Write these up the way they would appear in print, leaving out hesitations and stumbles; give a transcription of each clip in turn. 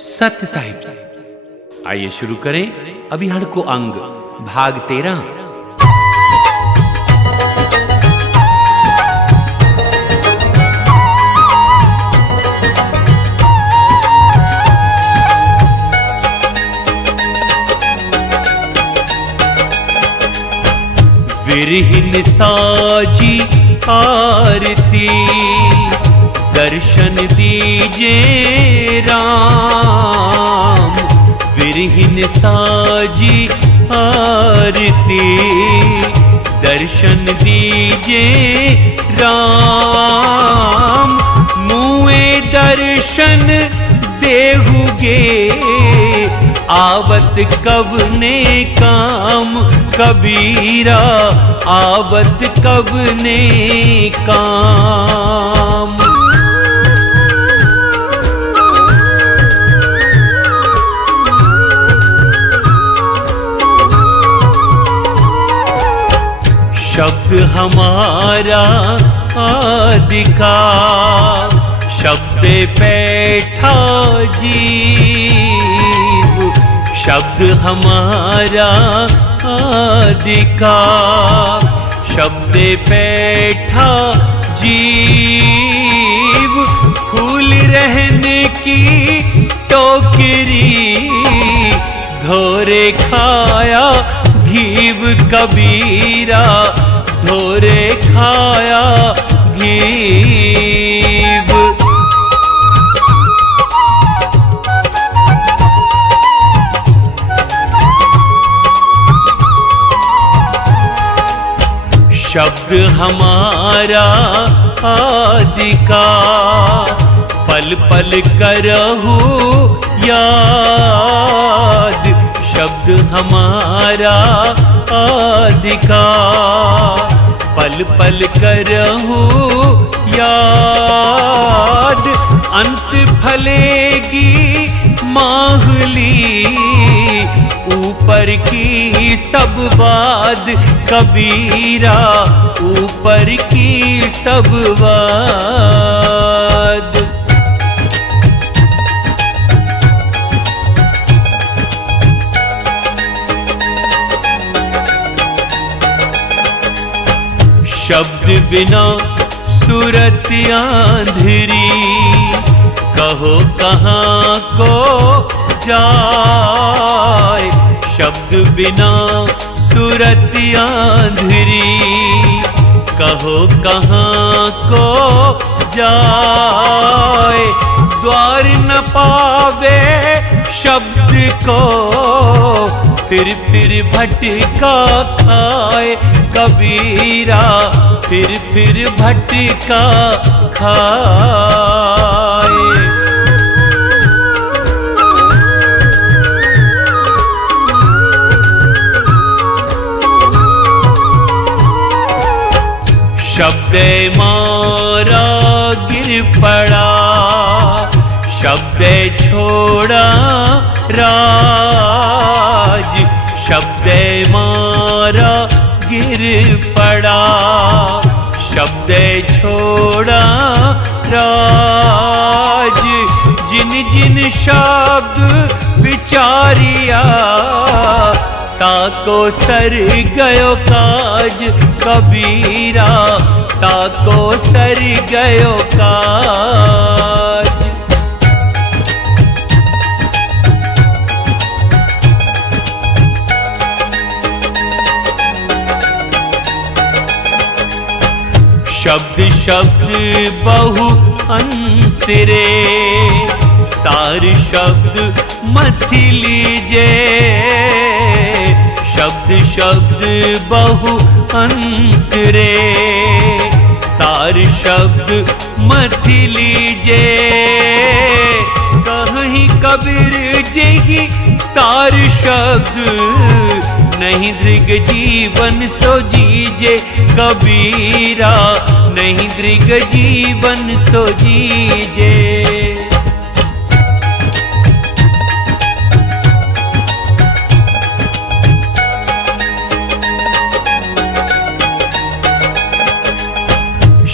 सत्य साहिब। आइए शुरू करें अभिहण को अंग भाग 13। विरहिन साजी आरती दर्शन दीजे राम। विरहिन साजी आरती दर्शन दीजे राम। मुए दर्शन देहुगे आवत कब ने काम। कबीरा आवत कब ने काम। शब्द हमारा आदिका शब्द पैठा जीव। शब्द हमारा आदिका शब्द पैठा जीव। फूल रहने की टोकरी धोरे खाया घीव। कबीरा धोरे खाया घीव। शब्द हमारा आदिका पल पल करहु याद। शब्द हमारा आदिका पल पल करहु याद। अंत फलेगी माहुली ऊपर की सब बात। कबीरा ऊपर की सब बात। शब्द बिना सूरत आंधरी कहो कहाँ को जाए। शब्द बिना सूरत आंधरी कहो कहाँ को जाए। द्वार न पावे शब्द को फिर भटका खाए। कबीरा फिर भटका खाए। शब्द मारा गिर पड़ा शब्द छोड़ा राज। शब्द मारा गिर पड़ा शब्द छोड़ा राज। जिन जिन शब्द विचारिया ताको सर गयो काज। कबीरा ताको सर गयो काज। शब्द शब्द बहु अंतरे सार शब्द मत लीजे। शब्द शब्द बहु अंतरे सार शब्द मत लीजे। कहीं कबीर जी सार शब्द नहीं दृग जीवन सो जीजे। कबीरा नहीं दृग जीवन सो जीजे।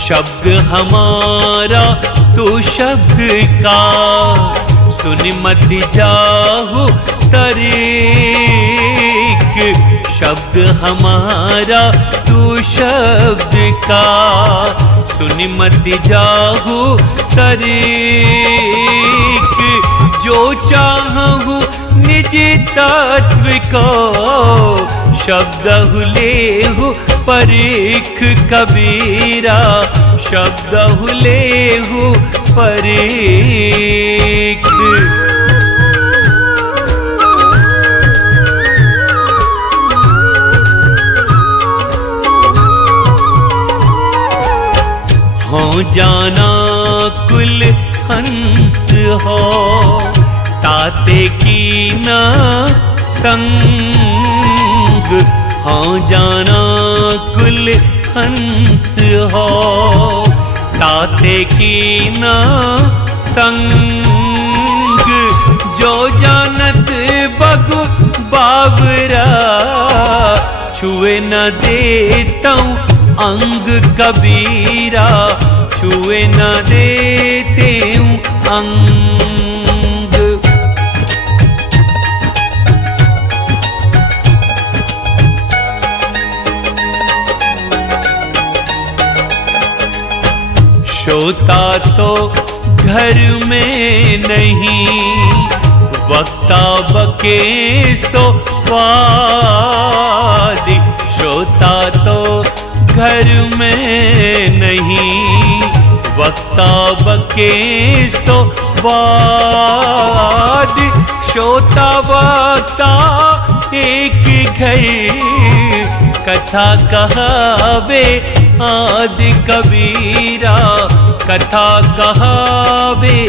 शब्द हमारा तो शब्द का सुन मत जाहु सरीक, शब्द हमारा तू शब्द का। सुन मत जाहु सरीक, जो चाहूँ निज तत्व को, शब्द लेहु परीख कबीरा, शब्द लेहु परीख। हो जाना कुल हंस हो, ताते की न संग। हो जाना कुल हंस हो, ताते की न संग। जो जानत बगु बाबरा, छुए न देता अंग कबीरा, छुए न देते अंग। श्रोता तो घर में नहीं, वक्ता बके सो वादी। श्रोता तो घर में नहीं, वक्ता बके सो वादी। श्रोता वक्ता एक घर, कथा कहावे आदि कबीरा, कथा कहावे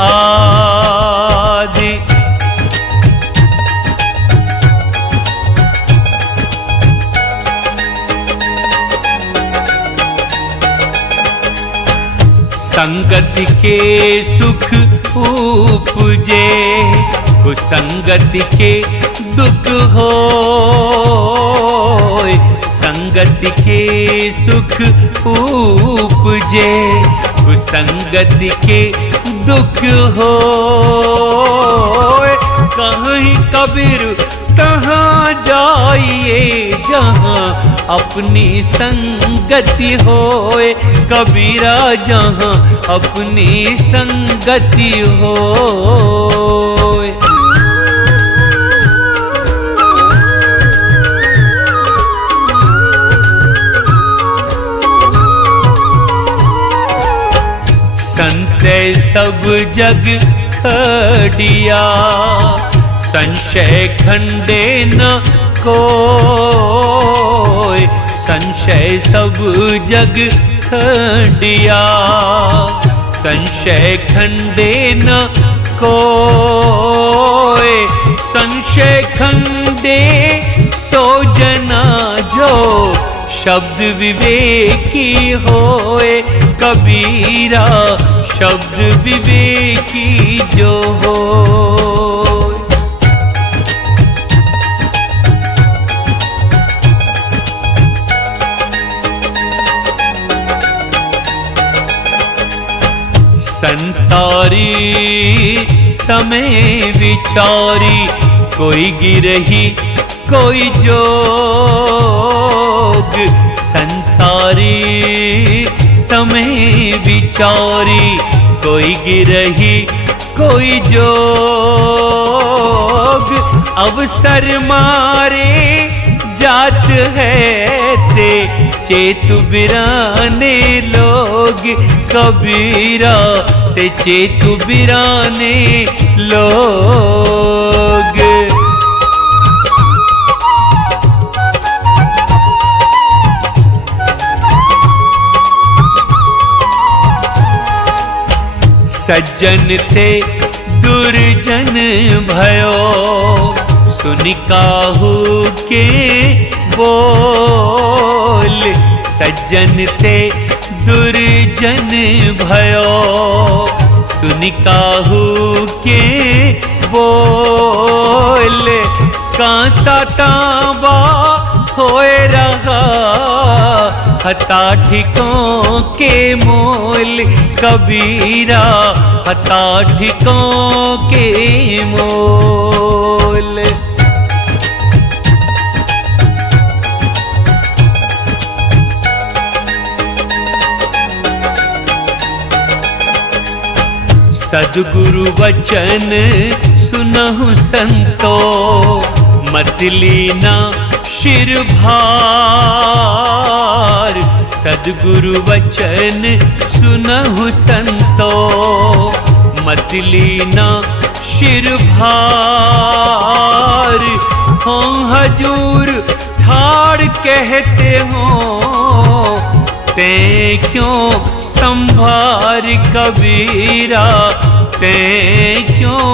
आदि। संगति के सुख उपजे, कुसंगति के दुख होय। संगति के सुख उपजे, कुसंगति के दुख होय। कहीं कबीर तहाँ जाइए, जहाँ अपनी संगति होए। कबीरा जहाँ अपनी संगति होए। संशय सब जग खड़िया, संशय खंडे न कोय। संशय सब जग खंडिया, संशय खंडे न कोय। संशय खंडे सो जना, जो शब्द विवेकी होए। कबीरा शब्द विवेकी जो हो। संसारी समय विचारी, कोई गिरही कोई जोग। संसारी समय विचारी, कोई गिरही कोई जोग। अवसर मारे जात है ते, चेतु बिराने लोग। कबीरा ते चेतु बिराने लोग। सज्जन थे दुर्जन भयो, सुनि काहू के बोल। सज्जन थे दुर्जन भयो, सुनि काहू के बोल। कांसा तांबा होए रहा, हताठिकों के मोल कबीरा, हताठिकों के मोल। सद्गुरु वचन सुनहु संतो, मत लीना शिर भार। सद्गुरु वचन सुनहु संतो, मत लीना शिर भार। हो हजूर ठाड़ कहते हो, ते क्यों संभार कबीरा, ते क्यों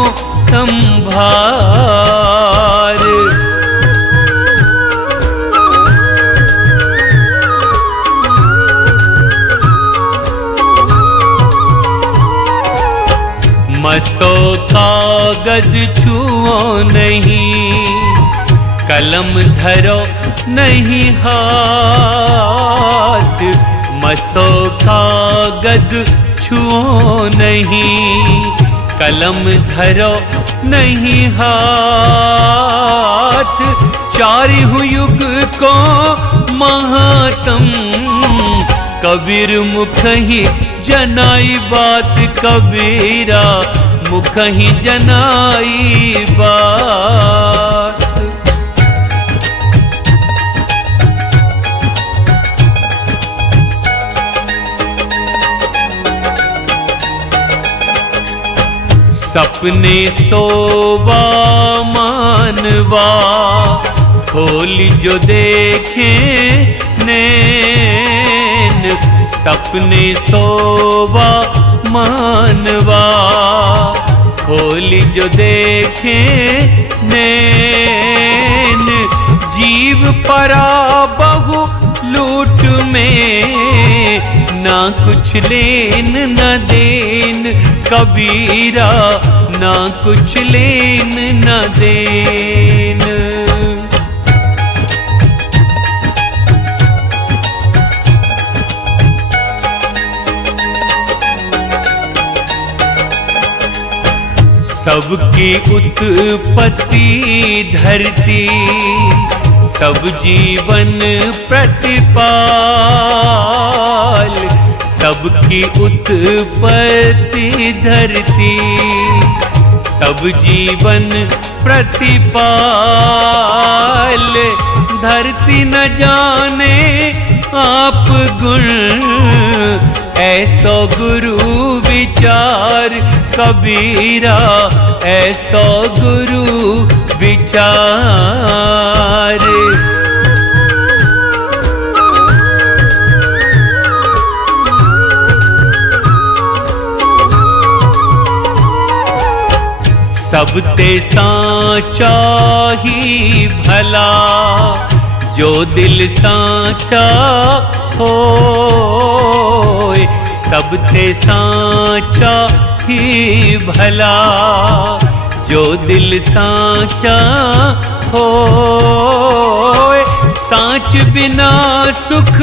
संभार। मसो कागज छुओ नहीं, कलम धरो नहीं हाथ। मसो कागज छुओ नहीं, कलम धरो नहीं हाथ। चारिहु युग को महात्म, कबीर मुख ही जनाई बात। कबीरा मुख ही जनाई बात। सपने सोवा मानवा, खोली जो देखे नैन। सपने सोवा मानवा, खोली जो देखे नैन। जीव परा बहु लूट में, ना कुछ लेन न देन। कबीरा ना कुछ लेन न देन। सबकी उत्पत्ति धरती, सब जीवन प्रतिपाल। सबकी उत्पत्ति धरती, सब जीवन प्रतिपाल। धरती न जाने आप गुण, ऐसो गुरु विचार। कबीरा ऐसो गुरु विचार। सब ते सांचा ही भला, जो दिल सांचा होए। सब ते सांचा ही भला, जो दिल सांचा होए। सांच बिना सुख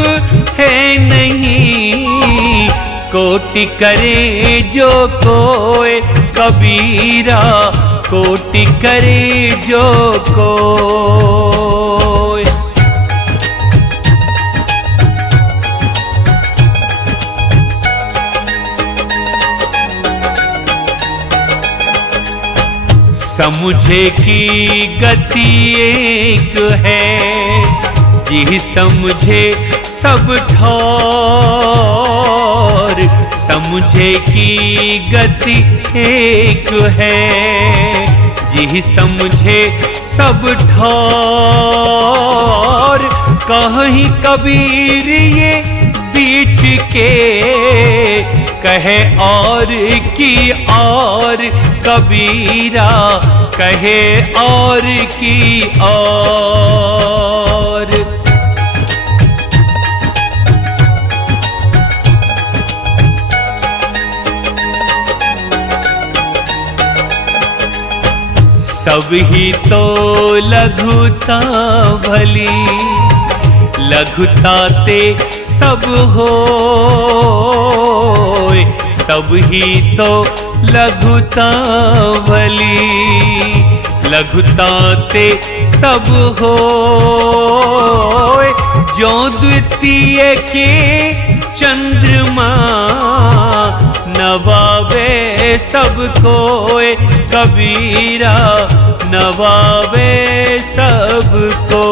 है नहीं, कोटि करे जो कोय। कबीरा कोटि करे जो कोय। समुझे की गति एक है, जी समझे सब ठौर। समुझे की गति एक है, जी समझे सब ठौर। कहीं कबीर ये बीच के, कहे और की और। कबीरा कहे और की और। सब ही तो लघुता भली, लघुता ते सब होए, सब ही तो लघुता भली, लघुता ते सब होए। जो द्वितीय के चंद्रमा नवावे सब कोय, कबीरा नवावे सब को।